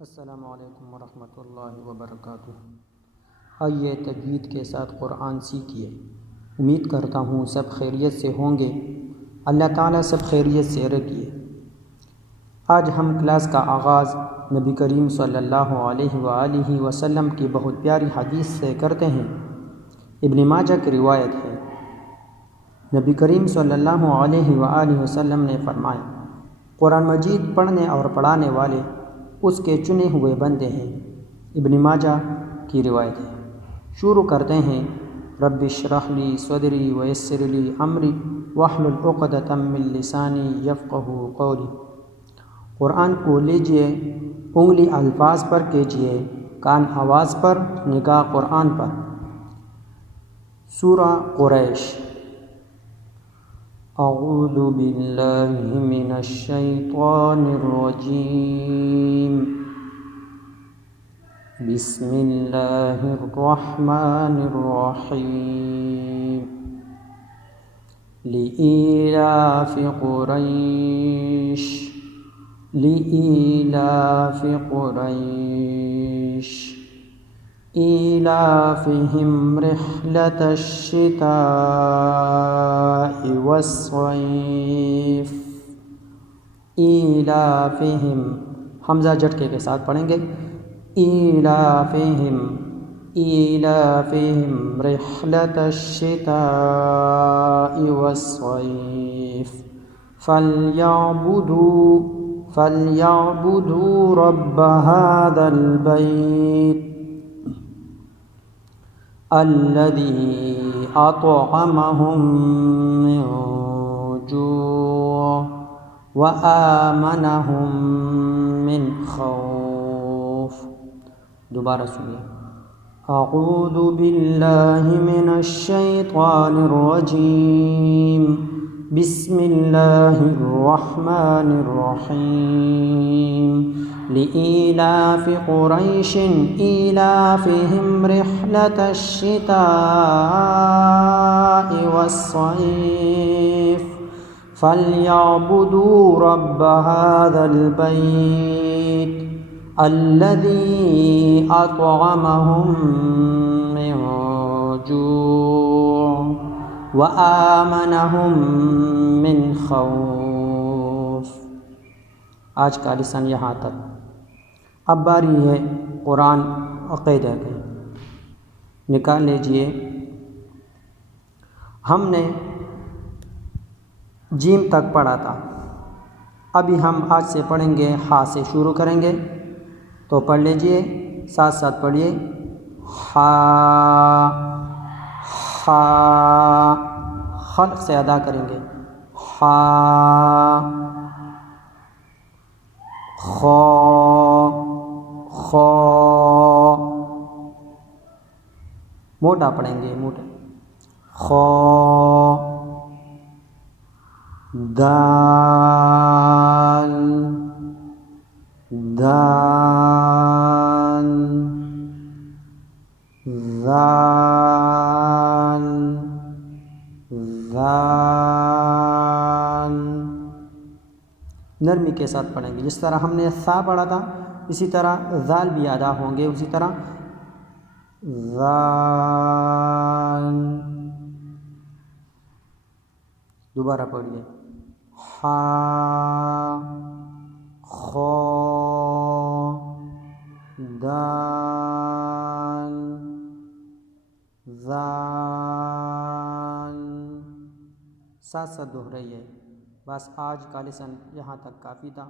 अस्सलामु अलैकुम वरहमतुल्लाहि वबरकातुहू। आइए तजवीद के साथ क़ुरान सीखिए। उम्मीद करता हूँ सब खैरियत से होंगे। अल्लाह ताला सब खैरियत से रखिए। आज हम क्लास का आगाज़ नबी करीम सल्लल्लाहु अलैहि वसल्लम की बहुत प्यारी हदीस से करते हैं। इब्न माजा की रिवायत है, नबी करीम सल्लल्लाहु अलैहि वसल्लम ने फरमाया, कुरान मजीद पढ़ने और पढ़ाने वाले उसके चुने हुए बंदे हैं। इब्न माजा की रिवायत है। शुरू करते हैं, रब्बि इश्रह ली सदरी व यस्सिर ली अमरी वहलुल उक़दतम मिन लिसानी यफ़क़हू क़ौली। कुरान को लीजिए, उंगली अल्फाज पर कीजिए, कान आवाज़ पर, निगाह कुरान पर। सूरा कुरैश। अऊज़ु बिल्लाहि मिनश शैतानिर रजीम। बिस्मिल्लाहिर रहमानिर रहीम। लिईलाफि कुरैश। लिईलाफि कुरैश ईलाफ़िहिम रिह्लतश शिताइ वस्सैफ़। ईलाफ़िहिम, हमज़ा झटके के साथ पढ़ेंगे। ईलाफ़िहिम रिह्लतश शिताइ वस्सैफ़ फ़ल्यअबुदू रब्ब हाज़ल बैत अल्लज़ी अतअमहुम मिन जूअ व आमनहुम मिन खौफ। दोबारा सुनिए। अऊज़ु बिल्लाहि मिनश शैतानिर रजीम। बिस्मिल्लाहिर रहमानिर रहीम। लिईलाफ़ि कुरैशिन ईलाफ़िहिम रिह्लतश शिताइ वस्सैफ़ फ़ल्यअबुदू रब्ब हाज़ल बैत अल्लज़ी अतअमहुम मिन जूअ व आमनहुम मिन खौफ। आज का लेसन यहाँ तक। अब बारी है कुरान अक़ीदा की। निकाल लीजिए। हमने जीम तक पढ़ा था। अभी हम आज से पढ़ेंगे, हा से शुरू करेंगे। तो पढ़ लीजिए, साथ साथ पढ़िए। हा हा, खल्क़ से अदा करेंगे। हा खौ खौ, मोटा पढ़ेंगे, मोटा। खौ दाल दाल ज़ाल ज़ाल। नरमी के साथ पढ़ेंगे। जिस तरह हमने सा पढ़ा था, इसी तरह ज़ाल भी अदा होंगे। उसी तरह ज़ाल। दोबारा पढ़िए। हा खौ दाल ज़ाल। साथ साथ दोहराइए। बस आज का लेसन यहाँ तक काफ़ी था।